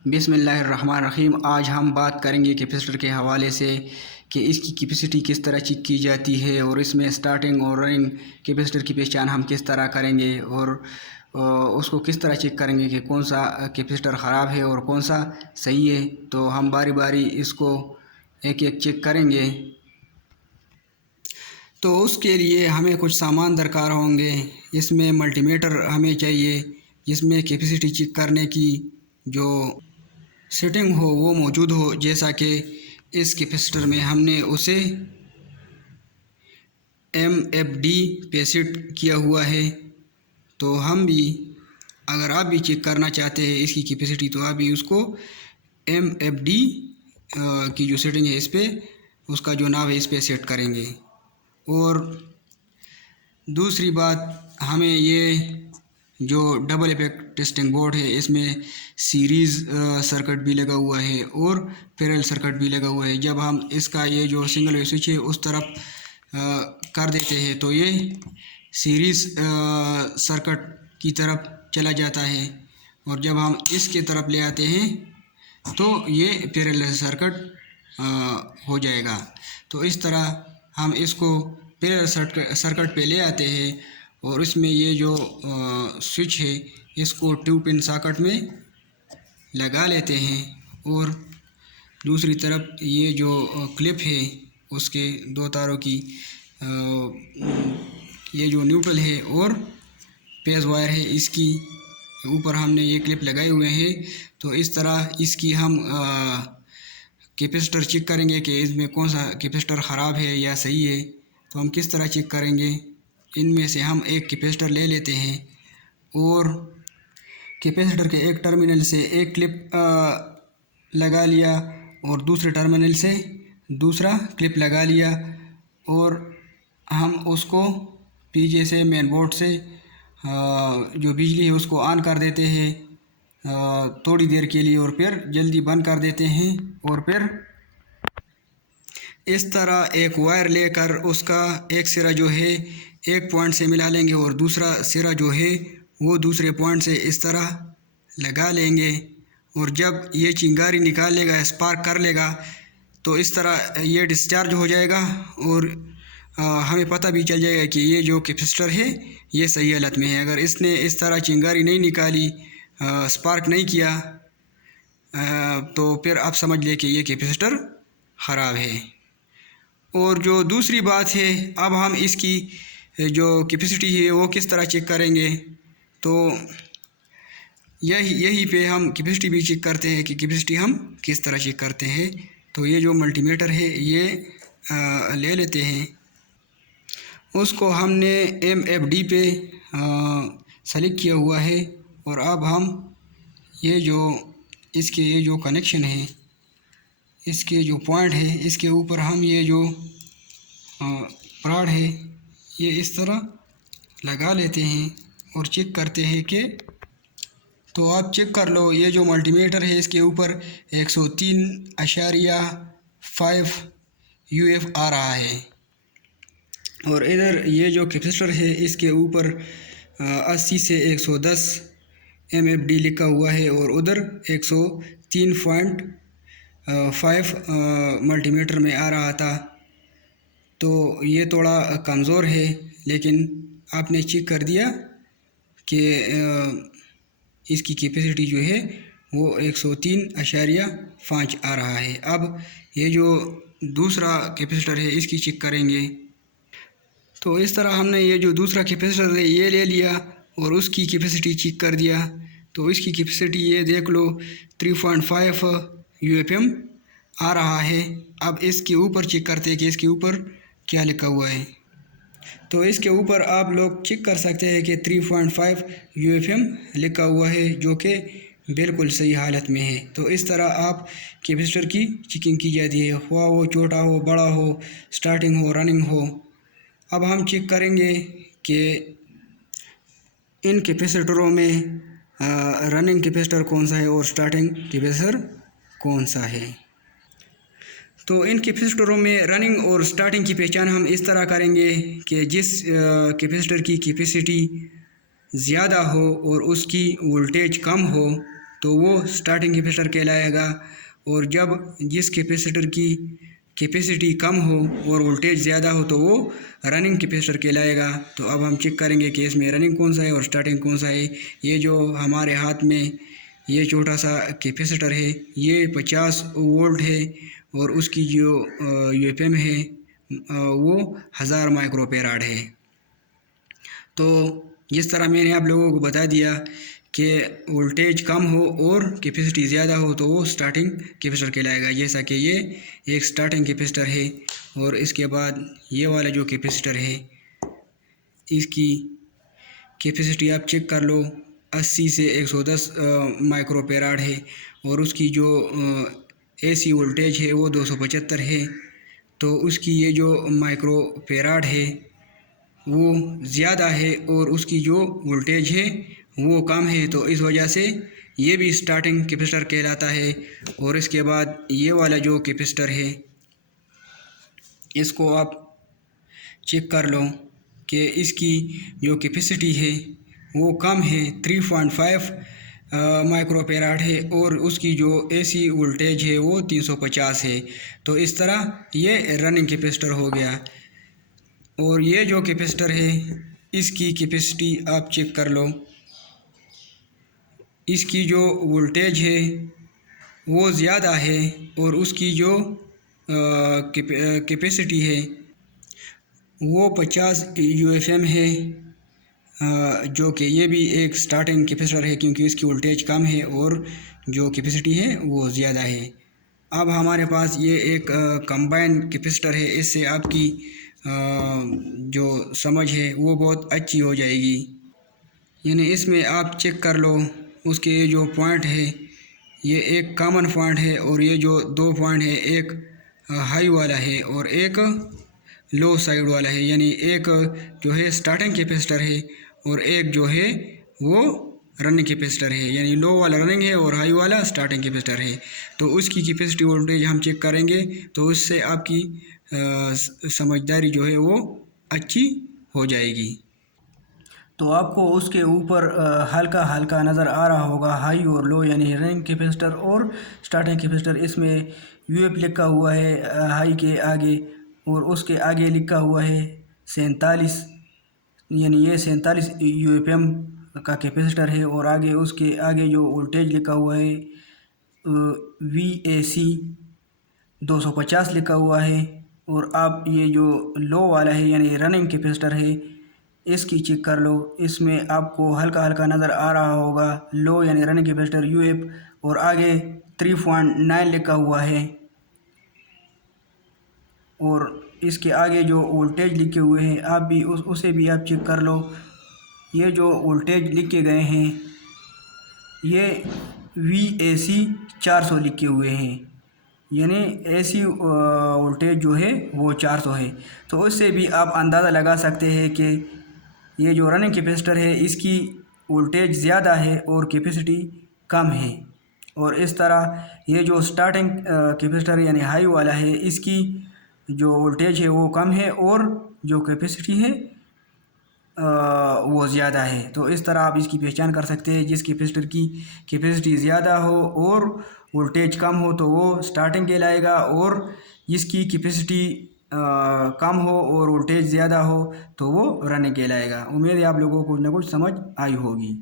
बिस्मिल्लाहिर्रहमानिर्रहीम। आज हम बात करेंगे कैपेसिटर के हवाले से कि इसकी कैपेसिटी किस तरह चेक की जाती है और इसमें स्टार्टिंग और रनिंग कैपेसिटर की पहचान हम किस तरह करेंगे और उसको किस तरह चेक करेंगे कि कौन सा कैपेसिटर ख़राब है और कौन सा सही है। तो हम बारी बारी इसको एक एक चेक करेंगे। तो उसके लिए हमें कुछ सामान दरकार होंगे। इसमें मल्टीमीटर हमें चाहिए जिसमें कैपेसिटी चेक करने की जो सेटिंग हो वो मौजूद हो, जैसा कि इस कैपेसिटर में हमने उसे MFD पे सेट किया हुआ है। तो हम भी, अगर आप भी चेक करना चाहते हैं इसकी कैपेसिटी, तो आप भी उसको MFD की जो सेटिंग है इस पर, उसका जो नाम है इस पर सेट करेंगे। और दूसरी बात, हमें ये जो डबल इफेक्ट टेस्टिंग बोर्ड है इसमें सीरीज़ सर्किट भी लगा हुआ है और पैरेलल सर्किट भी लगा हुआ है। जब हम इसका ये जो सिंगल वेव स्विच है उस तरफ कर देते हैं तो ये सीरीज़ सर्किट की तरफ चला जाता है, और जब हम इसके तरफ ले आते हैं तो ये पैरेलल सर्किट हो जाएगा। तो इस तरह हम इसको पैरेलल सर्किट पे ले आते हैं और इसमें ये जो स्विच है इसको 2 पिन सॉकेट में लगा लेते हैं, और दूसरी तरफ ये जो क्लिप है उसके 2 तारों की ये जो न्यूट्रल है और पेज वायर है इसकी ऊपर हमने ये क्लिप लगाए हुए हैं। तो इस तरह इसकी हम कैपेसिटर चेक करेंगे कि इसमें कौन सा कैपेसिटर ख़राब है या सही है। तो हम किस तरह चेक करेंगे, इनमें से हम एक कैपेसिटर ले लेते हैं और कैपेसिटर के एक टर्मिनल से एक क्लिप लगा लिया और दूसरे टर्मिनल से दूसरा क्लिप लगा लिया, और हम उसको पीछे से मेन बोर्ड से जो बिजली है उसको ऑन कर देते हैं थोड़ी देर के लिए, और फिर जल्दी बंद कर देते हैं। और फिर इस तरह एक वायर लेकर उसका एक सिरा जो है एक पॉइंट से मिला लेंगे और दूसरा सिरा जो है वो दूसरे पॉइंट से इस तरह लगा लेंगे, और जब ये चिंगारी निकाल लेगा, स्पार्क कर लेगा, तो इस तरह ये डिस्चार्ज हो जाएगा और हमें पता भी चल जाएगा कि ये जो कैपेसिटर है ये सही हालत में है। अगर इसने इस तरह चिंगारी नहीं निकाली, स्पार्क नहीं किया, तो फिर आप समझ लें कि ये कैपेसिटर ख़राब है। और जो दूसरी बात है, अब हम इसकी जो कैपेसिटी है वो किस तरह चेक करेंगे। तो यही पे हम कैपेसिटी भी चेक करते हैं कि कैपेसिटी हम किस तरह चेक करते हैं। तो ये जो मल्टीमीटर है ये ले लेते हैं, उसको हमने MFD पे सेलेक्ट किया हुआ है, और अब हम ये जो कनेक्शन है, इसके जो पॉइंट है, इसके ऊपर हम ये जो प्राड है ये इस तरह लगा लेते हैं और चेक करते हैं कि, तो आप चेक कर लो, ये जो मल्टीमीटर है इसके ऊपर 103.5 UF आ रहा है, और इधर ये जो कैपेसिटर है इसके ऊपर 80 से 110 MFD लिखा हुआ है, और उधर 103.5 मल्टीमीटर में आ रहा था। तो ये थोड़ा कमज़ोर है, लेकिन आपने चेक कर दिया कि इसकी कैपेसिटी जो है वो 103.5 आ रहा है। अब ये जो दूसरा कैपेसिटर है इसकी चेक करेंगे। तो इस तरह हमने ये जो दूसरा कैपेसिटर है ये ले लिया और उसकी कैपेसिटी चेक कर दिया। तो इसकी कैपेसिटी ये देख लो 3.5 UFM आ रहा है। अब इसके ऊपर चेक करते हैं कि इसके ऊपर क्या लिखा हुआ है। तो इसके ऊपर आप लोग चेक कर सकते हैं कि 3.5 UFM लिखा हुआ है, जो कि बिल्कुल सही हालत में है। तो इस तरह आप कैपेसिटर की चेकिंग की जाती है, हुआ वो छोटा हो, बड़ा हो, स्टार्टिंग हो, रनिंग हो। अब हम चेक करेंगे कि इन कैपेसिटरों में रनिंग कैपेसिटर कौन सा है और स्टार्टिंग कैपेसिटर कौन सा है। तो इन कैपेसिटरों में रनिंग और स्टार्टिंग की पहचान हम इस तरह करेंगे कि जिस कैपेसिटर की कैपेसिटी ज़्यादा हो और उसकी वोल्टेज कम हो, तो वो स्टार्टिंग कैपेसिटर कहलाएगा। और जब जिस कैपेसिटर की कैपेसिटी कम हो और वोल्टेज ज़्यादा हो तो वो रनिंग कैपेसिटर कहलाएगा। तो अब हम चेक करेंगे कि इसमें रनिंग कौन सा है और स्टार्टिंग कौन सा है। ये जो हमारे हाथ में ये छोटा सा कैपेसिटर है ये 50 वोल्ट है और उसकी जो यूएफएम है वो 1000 माइक्रोफैराड है। तो जिस तरह मैंने आप लोगों को बता दिया कि वोल्टेज कम हो और कैपेसिटी ज़्यादा हो तो वो स्टार्टिंग कैपेसिटर कहलाएगा। जैसा कि ये एक स्टार्टिंग कैपेसिटर है और इसके बाद ये वाला जो कैपेसिटर है इसकी कैपेसिटी आप चेक कर लो 80 से 110 माइक्रोफैराड है और उसकी जो एसी वोल्टेज है वो 275 है। तो उसकी ये जो माइक्रोफैराड है वो ज़्यादा है और उसकी जो वोल्टेज है वो कम है। तो इस वजह से ये भी स्टार्टिंग कैपेसिटर कहलाता है। और इसके बाद ये वाला जो कैपेसिटर है इसको आप चेक कर लो कि इसकी जो कैपेसिटी है वो कम है 3.5 माइक्रोफैराड है और उसकी जो एसी वोल्टेज है वो 350 है। तो इस तरह ये रनिंग कैपेसिटर हो गया। और ये जो कैपेसिटर है इसकी कैपेसिटी आप चेक कर लो, इसकी जो वोल्टेज है वो ज़्यादा है और उसकी जो कैपेसिटी है वो 50 यूएफएम है, जो कि ये भी एक स्टार्टिंग कैपेसिटर है क्योंकि इसकी वोल्टेज कम है और जो कैपेसिटी है वो ज़्यादा है। अब हमारे पास ये एक कंबाइन कैपेसिटर है। इससे आपकी जो समझ है वो बहुत अच्छी हो जाएगी। यानी इसमें आप चेक कर लो उसके ये जो पॉइंट है ये एक कॉमन पॉइंट है और ये जो दो पॉइंट है एक हाई वाला है और एक लो साइड वाला है। यानी एक जो है स्टार्टिंग कैपेसिटर है और एक जो है वो रनिंग कैपेसिटर है। यानी लो वाला रनिंग है और हाई वाला स्टार्टिंग कैपेसिटर है। तो उसकी कैपेसिटी वोल्टेज हम चेक करेंगे तो उससे आपकी समझदारी जो है वो अच्छी हो जाएगी। तो आपको उसके ऊपर हल्का हल्का नज़र आ रहा होगा हाई और लो यानी रनिंग कैपेसिटर और स्टार्टिंग कैपेसिटर। इसमें यूएफ लिखा हुआ है हाई के आगे और उसके आगे लिखा हुआ है 47, यानी ये 47 यूएफएम का कैपेसिटर है और आगे उसके आगे जो वोल्टेज लिखा हुआ है VAC 250 लिखा हुआ है। और आप ये जो लो वाला है यानी रनिंग कैपेसिटर है इसकी चेक कर लो, इसमें आपको हल्का हल्का नज़र आ रहा होगा लो यानी रनिंग कैपेसिटर यूएफ और आगे 3.9 लिखा हुआ है और इसके आगे जो वोल्टेज लिखे हुए हैं आप भी उसे भी आप चेक कर लो। ये जो वोल्टेज लिखे गए हैं ये VAC 400 लिखे हुए हैं, यानी एसी वोल्टेज जो है वो 400 है। तो उससे भी आप अंदाज़ा लगा सकते हैं कि ये जो रनिंग कैपेसिटर है इसकी वोल्टेज ज़्यादा है और कैपेसिटी कम है। और इस तरह ये जो स्टार्टिंग कैपेसिटर यानी हाई वाला है इसकी जो वोल्टेज है वो कम है और जो कैपेसिटी है वो ज़्यादा है। तो इस तरह आप इसकी पहचान कर सकते हैं। जिस कैपेसिटर की कैपेसिटी ज़्यादा हो और वोल्टेज कम हो तो वो स्टार्टिंग कहलाएगा और जिसकी कैपेसिटी कम हो और वोल्टेज ज़्यादा हो तो वो रनिंग कहलाएगा। उम्मीद है आप लोगों को कुछ ना कुछ समझ आई होगी।